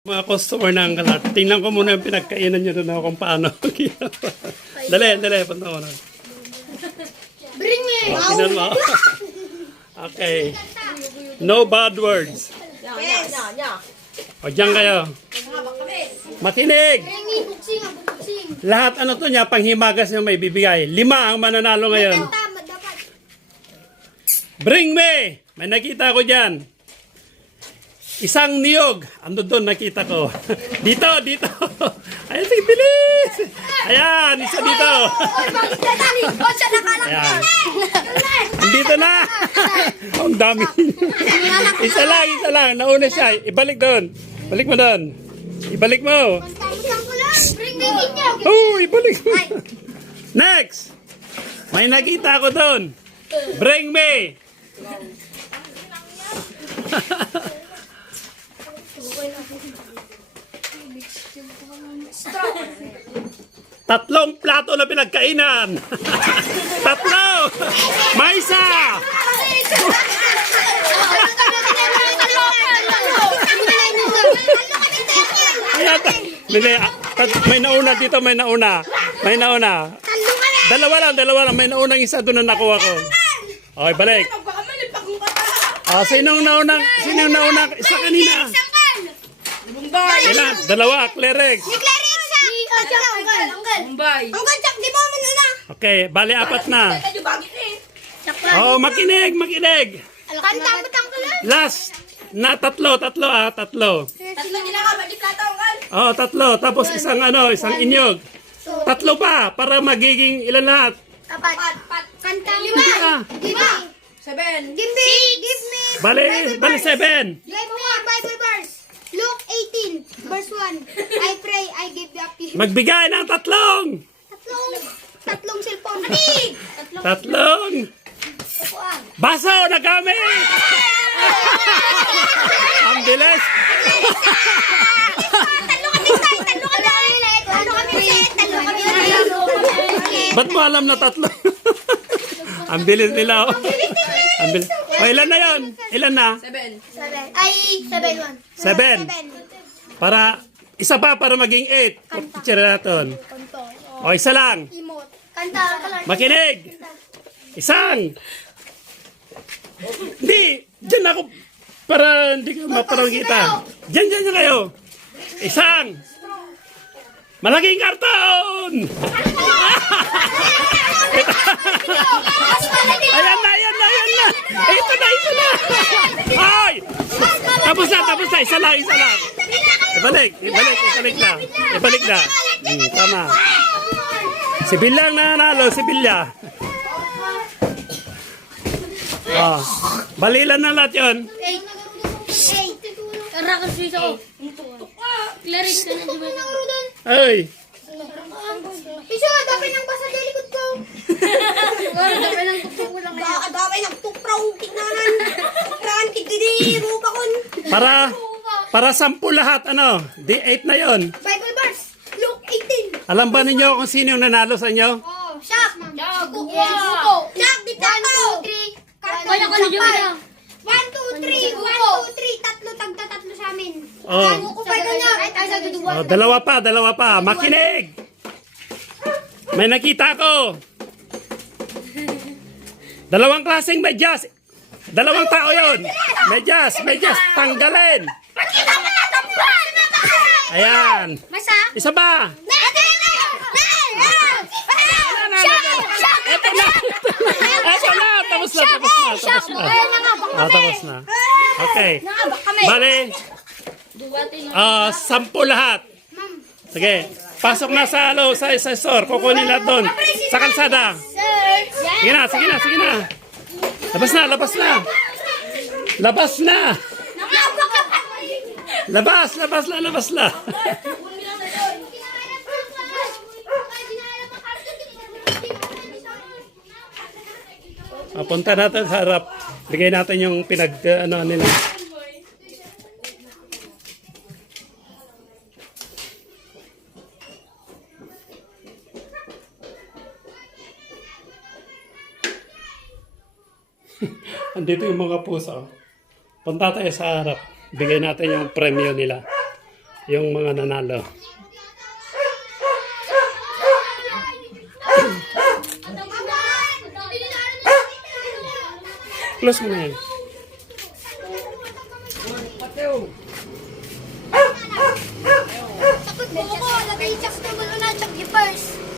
Mga customer ng kalat. Tingnan ko muna yung pinagkainan nyo doon ako kung paano. dali, punta mo na. Bring me! Tingnan mo. Okay. No bad words. O, dyan kayo. Makinig! Bring me! Buksing! Lahat ano to niya, panghimagas niya may bibigay. 5 ang mananalo ngayon. Tama, dapat. Bring me! May nakita ko dyan. Isang niyog. Ando doon, nakita ko. Dito. Ayan, sige, bilis. Ayan, isa dito. Ayan. Dito na. Ang dami. Isa lang. Nauna siya. Ibalik doon. Balik mo doon. Ibalik mo. Bring me inyog! Ibalik mo. Next. May nakita ko doon. Bring me. Tatlong plato na pinagkainan. Tatlo. May isa. Ayan. May nauna dito, may nauna. Dalawa lang. May naunang isa doon na nakuha ko. Okay, balik. Sinong nauna isa kanina? Ilan? Dalawa, Clerex. Okay, bali 4 na. Makinig. Last na tatlo. Tatlo. Tapos isang inyog. Tatlo pa para magiging ilan lahat? Kanta. 5. 7. Give me. Bali 7. Give me Bible verse. Luke 18, verse 1. I pray, I give you a peace. Magbigay ng tatlong cellphone. Tatlong baso na gamit. Ang bilis. Ba't mo alam na tatlo? Ang bilis nila. Ang bilis. Ilan na yun? Ilan na? 7. 7. Para, isa pa para maging 8. Picture natin. O, isa lang. Kanta. Makinig. Isang. Hindi. Diyan ako. Para hindi ka maparangita. Diyan kayo. Isang. Malaking karton. Ayan na. Ito na. Ay! Tapos na. Isa lang. Ibalik na. Tama. Si Bilya ang nanalo. Balilan na lahat yun. 8. Rakas dito. Clarice ka na di ba? Ay! Iso, dami ng basa sa likod ko. Dami ng tuktok ko lang. Dami ng tukpraw. Tignanan. Tukrahan, tigdidi. Rupa kon. Para 10 lahat, Di 8 na yon. Bible verse. Luke 18. Alam ba ninyo kung sino yung nanalo sa inyo? Shak. Shak, di tao. 1, 2, 3. Wala ka na 1, 2, 3. Tatlo sa amin. Dalawa pa. Makinig! May nakita ko. Dalawang klaseng medyas. Dalawang tao yun. Medyas. Tanggalin. Ayan. Isa ba? Eto na. Tapos na. Okay. Bale. 10 lahat. Sige. Pasok na sa store. Kukunin lahat doon. Sa kalsada. Sige na. Labas na. Punta natin sa harap. Bigay natin yung nila. Andito yung mga pusa. Punta tayo sa harap. Bigay natin yung premyo nila. yung mga nanalo. Close mo na yan. Takot mo ako. Nag-i-checks na mo na. Check you first.